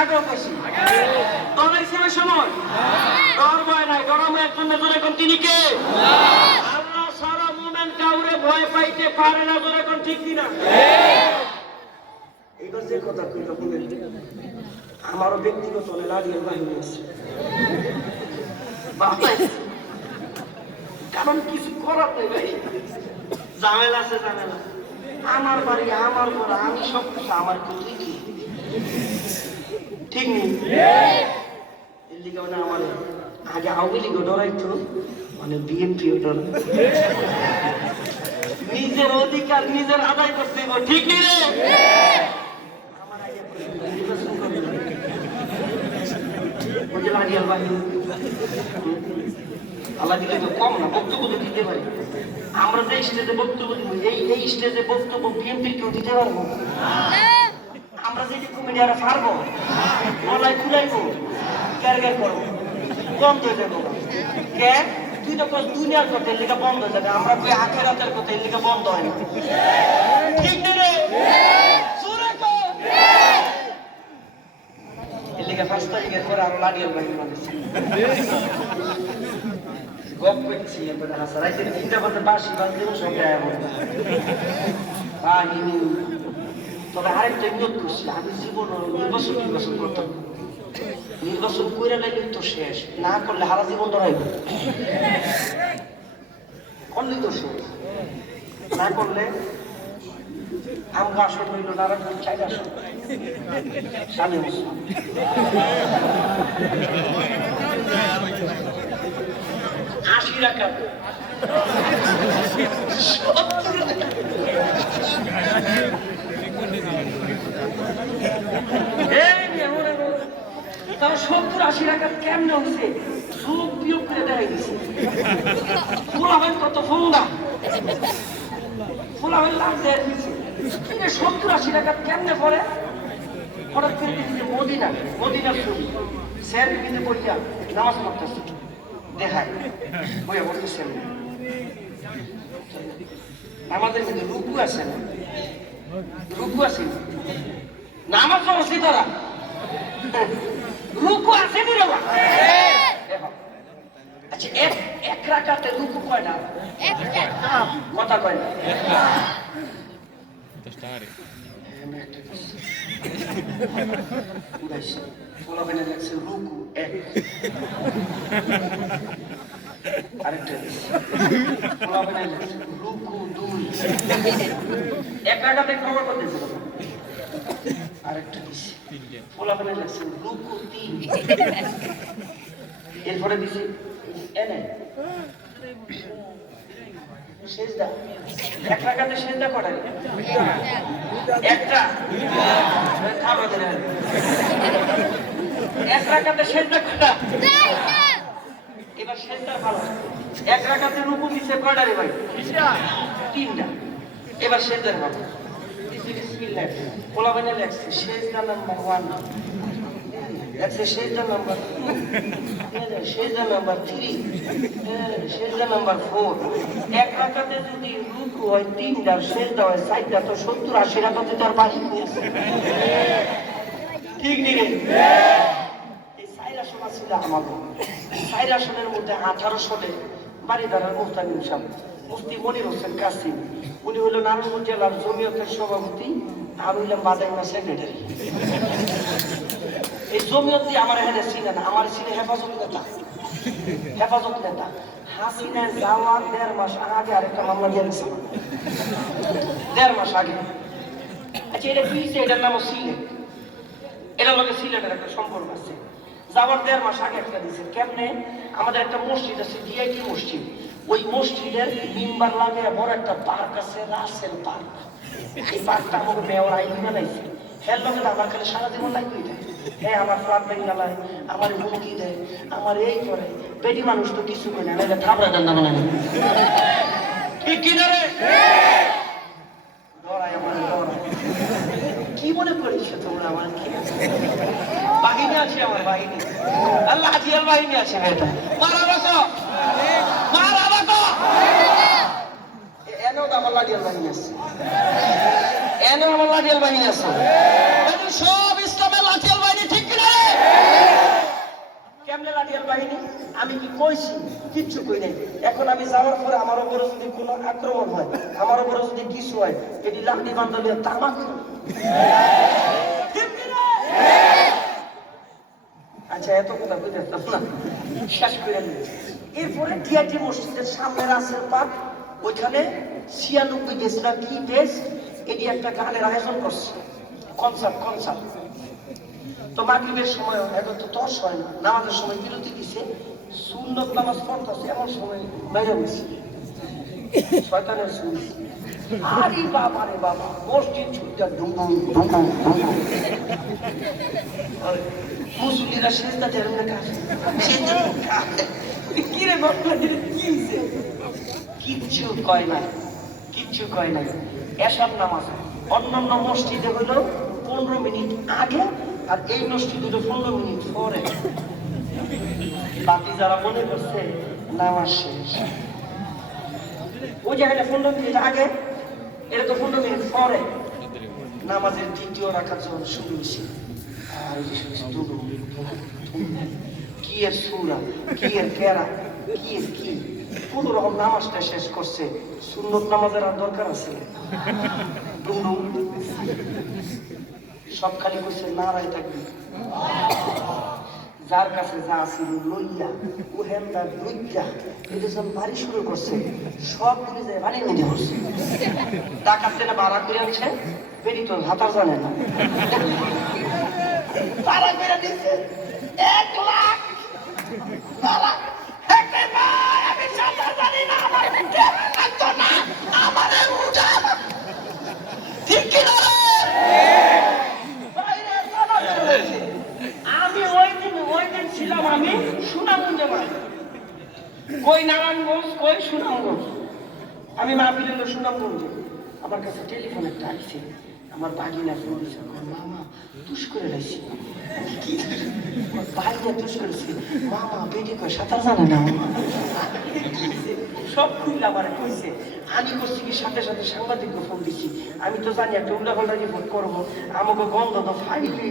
আগেও বেশি ডরাইছিলেন সময় ডর ভয় নাই গরমের জন্য জোরে কোন তিনি কে আল্লাহ সারা মুমিন কাউরে ভয় পাইতে পারে না জোরে কোন ঠিক কিনা এইবার যে কথা কইলো বলেন আমারও ব্যক্তিগত লাড়িয়ে বাহিনী আছে কারণ কিছু করার নেই ভাই ঝামেলা আছে ঝামেলা আমার বাড়ি আমার ঘর আমি সব কিছু আমার তুই কি ঠিক নেই এর লিগে না আমার আগে আওয়ামী লীগও ডরাইতো মানে বিএনপিও ডর নিজের অধিকার নিজের আদায় করতে ঠিক নেই রে আমার আগে নির্বাচন করবে ওই লাড়িয়াল বাহিনী আল্লাহ দিলে তো কম না বক্তব্য তো দিতে পারি আমরা যে স্টেজে বক্তব্য দিব এই স্টেজে বক্তব্য বিএনপির কেউ দিতে পারবো আমরা যেটি কমিটিরা পারবো গলায় খুলাইবো ক্যারগার করবো বন্ধ হয়ে যাবো কে তুই তো দুনিয়ার কথা এর লিখে বন্ধ হয়ে যাবে আমরা তুই আখেরাতের কথা এর লিখে বন্ধ হয় না ঠিক নেই রে এর লিখে 5 তারিখের পরে আরো লাড়িয়াল বাহিনী বানাইছে গপ করছি এবার হাসারাইতে চিন্তা করতে বাসি বাজলেও সঙ্গে আয়া বলবে বাহিনী তবে আরেকটা নিয়োগ করছি আমি জীবন নির্বাচন করতাম নির্বাচন করে লাগলে তো শেষ না করলে হারা জীবন ধরাইব করলে তো শেষ না করলে আমগো আসন হইল নারায়ণগঞ্জ 4 আসন সামনে মুসলাম আশি রাখা তারা 70-80 টাকা কেমনে হচ্ছে যোগ বিয়োগ করে দেখাই দিচ্ছে ফুলাবেন কত ফোঙ্গা ফুলাবেন লাভ দেয় দিচ্ছে 70-80 টাকা কেমনে পড়ে হঠাৎ করে দিচ্ছে মদিনার ছবি স্যার কিন্তু বইয়া নামাজ পড়তেছে দেখায় বইয়া বলতেছেন আমাদের কিন্তু রুকু আছে না রুকু আছে নামাজ পড়ছি তারা রুকু আছে নি রে বাবা আচ্ছা এক রাকাতে রুকু কয় না একটা কথা কয় না একটা উড়াইছে বলা লাগছে রুকু এক আরেকটা বলা লাগছে রুকু দুই এক রাকাতে খবর করতেছে আরেকটা দিছি বলা লাগছে রুকু তিন এরপরে দিছি এনে সেজদা এক রাকাতে সেজদা করাই একটা থামো দেন এক রাকাতে সেজদা করা এবার সেজদা ভালো এক রাকাতে রুকু দিছে কয়টা রে ভাই তিনটা এবার সেজদার ভালো বিসমিল্লাহ বলা লাগছে সেজদা নাম্বার 1 লাগছে সেজদা নাম্বার 2 সেজদা নাম্বার 3 সেজদা নাম্বার 4 এক রাকাতে যদি রুকু হয় 3টা সেজদা হয় 4টা তো 70-80 রাকাতে তো আর বাকি আছে ঠিক নি রে এই 4 আসন ছিল আমাদের 4 আসনের মধ্যে 18 সালে বাড়িদারের মুফতি সাহেব মুফতি মনির হোসেন কাসিম উনি হলো নারায়ণগঞ্জ জেলার জমিয়তের সভাপতি আর হইলাম বাদাইমা সেক্রেটারি এই জমিয়ত দিয়ে আমার এখানে ছিল না আমার ছিল হেফাজত নেতা হাসিনা যাওয়ার 1.5 মাস আগে আরেকটা মামলা দিয়ে গেছে 1.5 মাস আগে আচ্ছা এটা কি এটার নাম সিলেট এটার লগে সিলেটের একটা সম্পর্ক আছে যাওয়ার 1.5 মাস আগে একটা দিয়েছে কেমনে আমাদের একটা মসজিদ আছে ডিআইটি মসজিদ ওই মসজিদের মিম্বার লাগে বড় একটা পার্ক আছে রাসেল পার্ক এই পার্কটা আমাকে মেয়র আইন বানাইছে হের লগে আমার খালি সারা জীবন লাগবে হ্যাঁ আমার ফ্লাট বেঙ্গালায় আমার হুমকি দেয় আমার এই করে বেটি মানুষ তো কিছু করে না এটা থাবড়া দান্না বানানো ঠিক কিনা রে ডরায় আমার ডরায় কি মনে করিস তোমরা আমার কি বাহিনী আছে আমার বাহিনী আল্লাহ আজিয়াল বাহিনী আছে বেটা মারা বাতো এনেও তো আমার লাঠিয়াল বাহিনী আছে এনেও আমার লাঠিয়াল বাহিনী আছে সব ইসলামের লাঠিয়াল বাহিনী ঠিক কইছি কিচ্ছু কই নাই। এখন আমি যাওয়ার পরে আমার উপরে যদি কোনো আক্রমণ হয়, আমার উপরে যদি কিছু হয়, এটি লাঠি বান্ধব তামাক। আচ্ছা, এত কথা বুঝতে না, শেষ করে নিই। এরপরে টিআইটি মসজিদের সামনে রাসেল পার্ক, ওইখানে 96 ডেজ না কি ডেজ এটি একটা গানের আয়োজন করছে, কনসার্ট। তো মাগরিবের সময় এখন তো তর্স হয় না, নামাজের সময় বিরতি দিছে, সুন্নত নামাজ পড়তেছে, এমন সময় বাইরে হয়েছে শয়তানের সুর। আরে বাবা রে বাবা, মসজিদ ছুটটা ডুমডুম ডুমডুম ডুমডুম। মুসলিরা সেজদা দেন না কাজ, কি রে বাবা, কি হইছে? কিচ্ছু কয় নাই। এশার নামাজ অন্যান্য মসজিদে হলো 15 মিনিট আগে, আর এই মসজিদে হলো 15 মিনিট পরে। বাকি যারা মনে করছে নামাজ শেষ, ওই জায়গাটা 15 মিনিট আগে, এটা তো 15 মিনিট পরে। নামাজের দ্বিতীয় রাকাত যখন শুরু হয়েছে, আর কি এর সূরা, কি এর কেরা, কি কোন রকম নামাজটা শেষ করছে। সুন্নত নামাজের আর দরকার আছে? সব খালি করছে নারায় থাকবি। যার কাছে যা ছিল লইয়া ও হেন্দা লইয়া এটা সব বাড়ি শুরু করছে, সব গুলি যায় বাড়ির মধ্যে হচ্ছে। ডাকাত না ভাড়া করে আনছে, বেরি তো হাতার জানে না, ভাড়া করে দিচ্ছে 1 লাখ। আমি সাঁতার জানি না, আমার লাগতো না, আমারে উঠা ঠিক কিনা? আমি ওই দিন ছিলাম, আমি সুনামগঞ্জে মাঠ, কই নারায়ণগঞ্জ, কই সুনামগঞ্জ। আমি মাহফিল হলো সুনামগঞ্জে। আমার কাছে টেলিফোন একটা আসছে, আমার বাগিনা ফোন দিচ্ছে, মামা তুষ করে রাখছি। ভাইয়া তুষ করেছে, মামা বেটি কয় সাঁতার জানে না। সব খুললে আমার কইছে। আমি করছি কি, সাথে সাথে সাংবাদিককে ফোন দিচ্ছি। আমি তো জানি একটা উল্টাপাল্টা রিপোর্ট করবো, আমাকে গন্ধ তো ফাইলে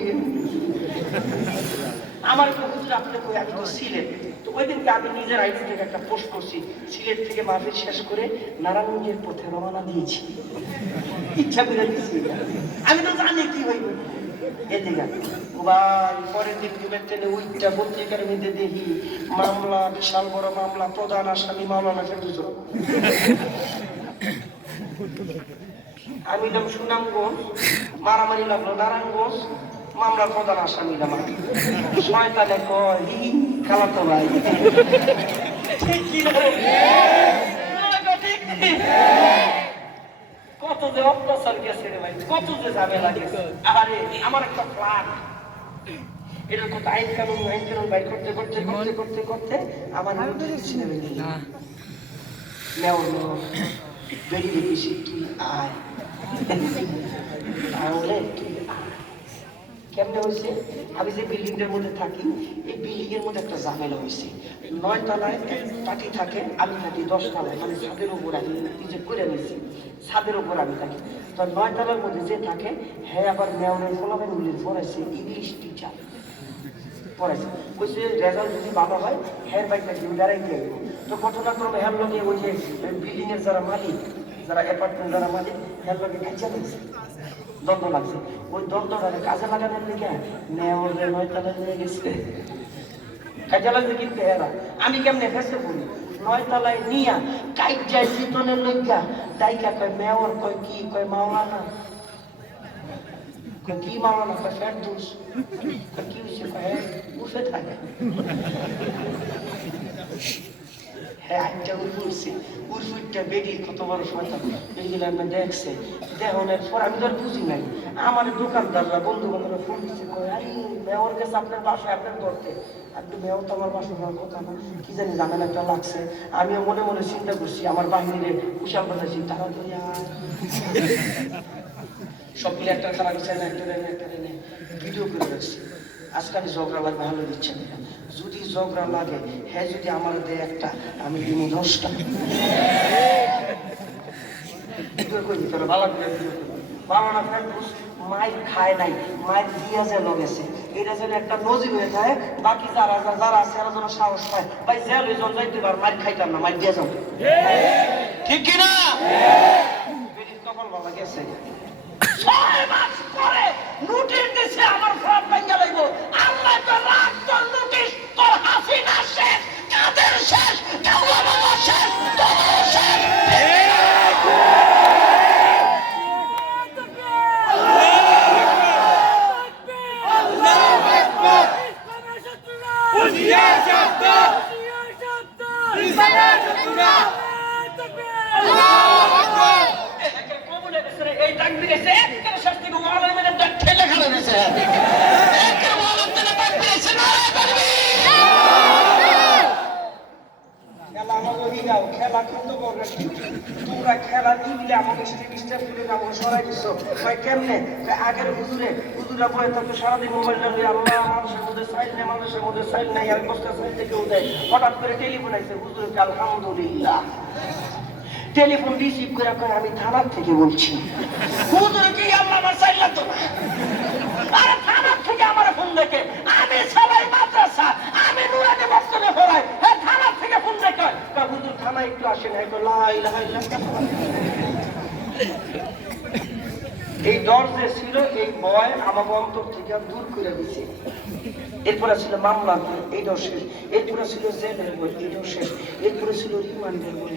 আমার হুজুর আপনি কই, আমি তো সিলেট। তো ওই দিনকে আমি নিজের আইডি থেকে একটা পোস্ট করছি, সিলেট থেকে মাহফিল শেষ করে নারায়ণগঞ্জের পথে রওনা দিয়েছি, ইচ্ছা করে দিচ্ছি। আমি তো জানি কি হইব। এদিকে ভাই পরের দিন ঘুমের ট্রেনে উইটা পত্রিকার মধ্যে দেখি মামলা, বিশাল বড় মামলা, প্রধান আসামি মাওলানা ফেরদৌস। আমি নাম সুনামগঞ্জ, মারামারি লাগলো নারায়ণগঞ্জ, মামলার প্রধান আসামি নাম শয়তানে কয় খালাতো ভাই। কত যে অত্যাচার গেছে রে ভাই, কত যে ঝামেলা গেছে। আরে আমার একটা ফ্ল্যাট, এটার কত আইন কানুন বাইর করতে করতে করতে করতে করতে আমার ছেলে মেয়র বেরিয়ে দেখেছি, তুই আয় তাহলে তুই কেমনে হয়েছে। আমি যে বিল্ডিংটার মধ্যে থাকি, এই বিল্ডিং এর মধ্যে একটা ঝামেলা হয়েছে। 9 তলায় পার্টি থাকে, আমি থাকি 10 তলায়, মানে ছাদের উপর। আমি নিজে করে নিয়েছি, ছাদের উপর আমি থাকি। তো 9 তলার মধ্যে যে থাকে, হ্যাঁ আবার মেয়রের ফলাফলগুলি পড়াইছে, ইংলিশ টিচার পড়াইছে। কইছে রেজাল্ট যদি ভালো হয়, হ্যাঁ বাইকটা কেউ গ্যারান্টি আসবো। তো ঘটনাক্রমে হ্যার লোকে ওই যে বিল্ডিং এর যারা মালিক, যারা অ্যাপার্টমেন্ট যারা মালিক, হ্যার লোকে খাইচা লাগছে, দ্বন্দ্ব লাগছে। ওই দ্বন্দ্বটাকে কাজে লাগানোর দিকে মেয়রের 9 তলায় নিয়ে গেছে, খাইচা লাগছে। কিন্তু এরা আমি কেমনে ফেসে পড়ি, 9 তলায় নিয়া কাইট যায় চিতনের লইগা ডাইকা কয় মেয়র, কয় কি, কয় মাওলানা, কি মাওলানা, কয় ফেরদৌস, কি হয়েছে, কয় উঠে থাকে। হ্যাঁ আইনটা উঠছে, উঠটা বেরিয়ে কত বড় শয়তান এগুলো আমি দেখছে। দেখনের পর আমি তো আর বুঝি নাই, আমার দোকানদাররা বন্ধু বান্ধবরা ফোন দিচ্ছে, কয় আই মেয়র গেছে আপনার বাসায় আপনার ধরতে। একটু মেয়র তো আমার বাসা হওয়ার কথা না, কি জানি ঝামেলা একটা লাগছে। আমিও মনে মনে চিন্তা করছি, আমার বাহিনীরে কুশাল পাঠাচ্ছি, তারা তো সবগুলো একটা খারাপ হচ্ছে না, একটা ভিডিও করে রাখছি। আজকে আমি ঝগড়া লাগবে ভালো দিচ্ছে না, যদি ঝগড়া লাগে হ্যাঁ যদি আমার দেয় একটা, আমি দিব 10টা। ভিডিও করি তোরা ভালো করে ভিডিও করি। মাওলানা ফেরদৌস মাইর খায় নাই, মাইর দিয়া যে লগেছে, এটা যেন একটা নজির হয়ে থাকে, বাকি যারা যারা আছে এরা যেন সাহস পায়, ভাই জেল ওই জন যাইতে পার, মাইর খাইতাম না, মাইর দিয়া যাও, ঠিক কিনা? বেরির কপাল ভালো গেছে। 6 মাস পরে নোটিশ দিছে আমার ফ্রড ভাঙা লাগব, আল্লাহ তো রাগ তোর নোটিশ, তোর হাসিনা শেষ, কাদের শেষ, কাওয়ানো শেষ, তোর শেষ। এই ডাক দিয়েছে এর শাস্তি গো আলমের ডাক ঠেলে খালে দিয়েছে, একে বলতে না ডাক দিয়েছে না পারবি খেলা আমাকে হিগাও, খেলা কিন্তু বলবে তোমরা খেলা নিলে আমাকে স্টেপ করে আমাকে সরাই দিছো, ভাই কেমনে? আগের হুজুরা বয়ে থাকতো সারাদিন মোবাইলটা নিয়ে, আল্লাহ মানুষের মধ্যে সাইল নেই, মানুষের মধ্যে সাইল নেই, আমি বসতে সাইল থেকে উঠে হঠাৎ করে টেলিফোন আইছে, হুজুরকে আলহামদুলিল্লাহ। টেলিফোন রিসিভ করে কয় আমি থানার থেকে বলছি, হুজুর কি আল্লাহ আমার চাইলা তো না, আরে থানার থেকে আমার ফোন দেখে, আমি সবাই মাদ্রাসা, আমি নুরানি মসজিদে পড়াই, হ্যাঁ থানার থেকে ফোন দেখে, কয় হুজুর থানায় একটু আসেন, একটু লা ইলাহা ইল্লাল্লাহ। এই ডর যে ছিল, এই ভয় আমার অন্তর থেকে দূর করে দিছে। এরপরে ছিল মামলা, এইটাও শেষ। এরপরে ছিল জেলের বই, এইটাও শেষ। এরপরে ছিল রিমান্ডের বই,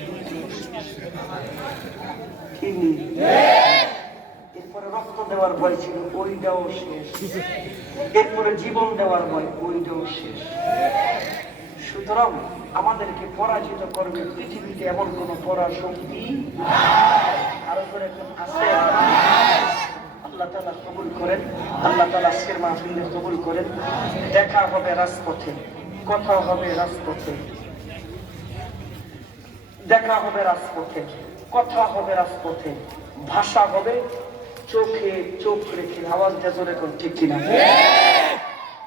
এরপরে রক্ত দেওয়ার ভয় ছিল, ওইটাও শেষ। এরপরে জীবন দেওয়ার ভয়, ওইটাও শেষ। সুতরাং আমাদেরকে পরাজিত করবে পৃথিবীতে এমন কোন পরাশক্তি আরো করে আছে? আল্লাহ তাআলা কবুল করেন, আল্লাহ তাআলা আজকের মাহফিলে কবুল করেন। দেখা হবে রাজপথে, কথা হবে রাজপথে, দেখা হবে রাজপথে, কথা হবে রাজপথে, ভাষা হবে চোখে চোখ রেখে। আওয়াজ দিয়ে জোরে কোন, ঠিক কিনা?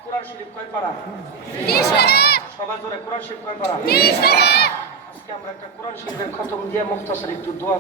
কোরআন শরীফ কয় পারা? সবাই জোরে কোরআন শরীফ কয় পারা? আজকে আমরা একটা কোরআন শরীফের খতম দিয়ে মুখতাসার একটু দোয়া